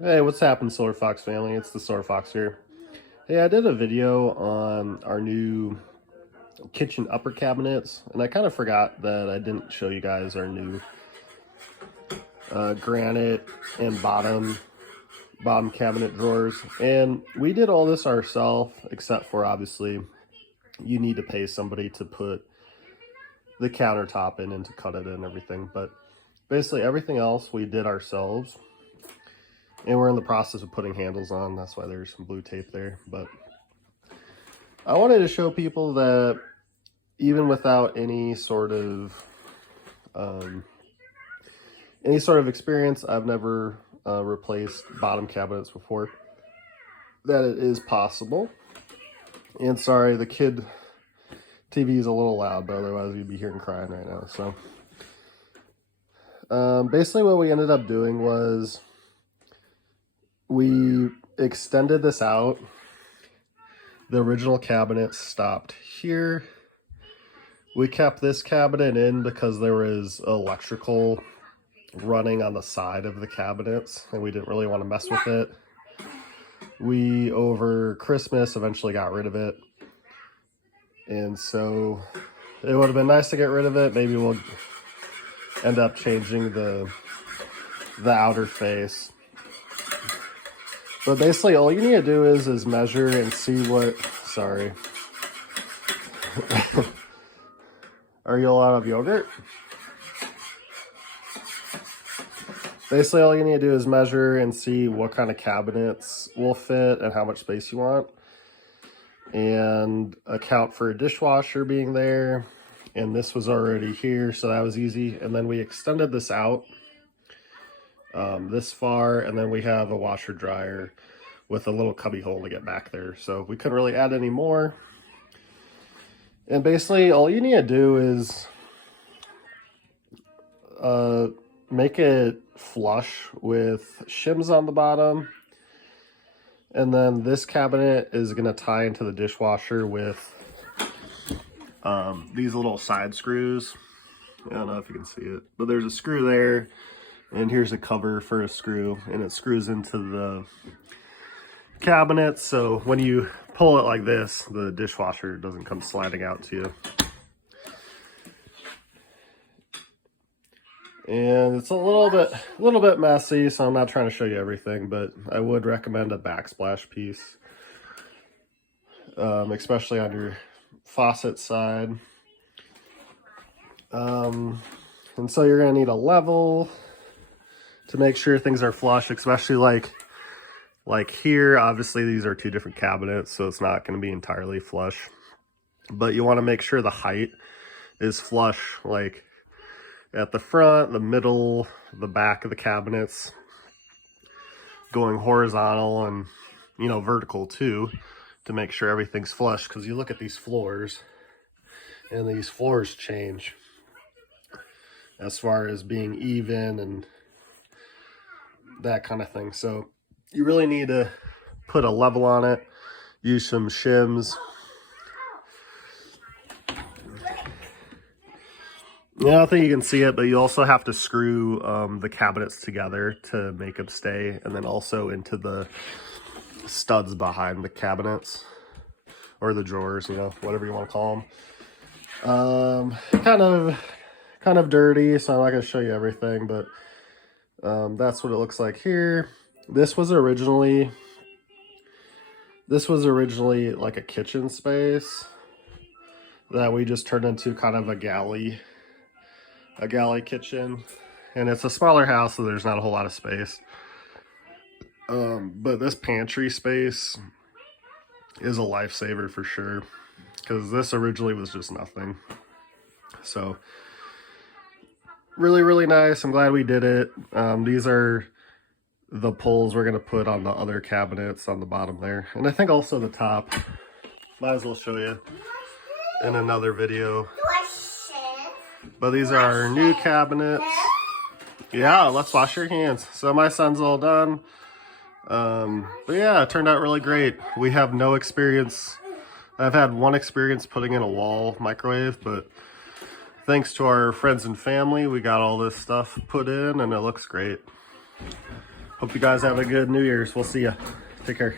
Hey, what's happening, Solar Fox family? It's the Solar Fox here. Hey, I did a video on our new kitchen upper cabinets, and I kind of forgot that I didn't show you guys our new granite and bottom cabinet drawers. And we did all this ourselves, except for obviously you need to pay somebody to put the countertop in and to cut it and everything. But basically everything else we did ourselves. And we're in the process of putting handles on. That's why there's some blue tape there. But I wanted to show people that even without any sort of experience, I've never replaced bottom cabinets before, that it is possible. And sorry, the kid TV is a little loud, but otherwise you'd be hearing crying right now. So basically what we ended up doing was we extended this out. The original cabinet stopped here. We kept this cabinet in because there was electrical running on the side of the cabinets and we didn't really want to mess with it. We, over Christmas, eventually got rid of it. And so it would have been nice to get rid of it. Maybe we'll end up changing the outer face. But basically all you need to do is measure and see what, sorry. Are you allowed of yogurt? Basically all you need to do is measure and see what kind of cabinets will fit and how much space you want. And account for a dishwasher being there. And this was already here, so that was easy. And then we extended this out this far, and then we have a washer dryer with a little cubby hole to get back there. So we couldn't really add any more. And basically all you need to do is make it flush with shims on the bottom. And then this cabinet is going to tie into the dishwasher with these little side screws. I don't know if you can see it, but there's a screw there. And here's a cover for a screw, and it screws into the cabinet. So when you pull it like this, the dishwasher doesn't come sliding out to you. And it's a little bit messy, so I'm not trying to show you everything, but I would recommend a backsplash piece, especially on your faucet side. And so you're gonna need a level to make sure things are flush, especially like here. Obviously these are two different cabinets, so it's not going to be entirely flush, but you want to make sure the height is flush, like at the front, the middle, the back of the cabinets, going horizontal and, you know, vertical too, to make sure everything's flush. Because you look at these floors and these floors change as far as being even and that kind of thing. So you really need to put a level on it, use some shims. Yeah, I don't think you can see it, but you also have to screw the cabinets together to make them stay, and then also into the studs behind the cabinets, or the drawers, you know, whatever you want to call them. Kind of dirty, so I'm not going to show you everything, but that's what it looks like here. This was originally like a kitchen space that we just turned into kind of a galley kitchen, and it's a smaller house, so there's not a whole lot of space. But this pantry space is a lifesaver for sure, because this originally was just nothing. So really nice. I'm glad we did it. These are the pulls we're gonna put on the other cabinets on the bottom there, and I think also the top. Might as well show you in another video. But these are our new cabinets. Yeah, let's wash your hands. So my son's all done. But yeah, it turned out really great. We have no experience. I've had one experience putting in a wall microwave, but thanks to our friends and family, we got all this stuff put in and it looks great. Hope you guys have a good New Year's. We'll see ya. Take care.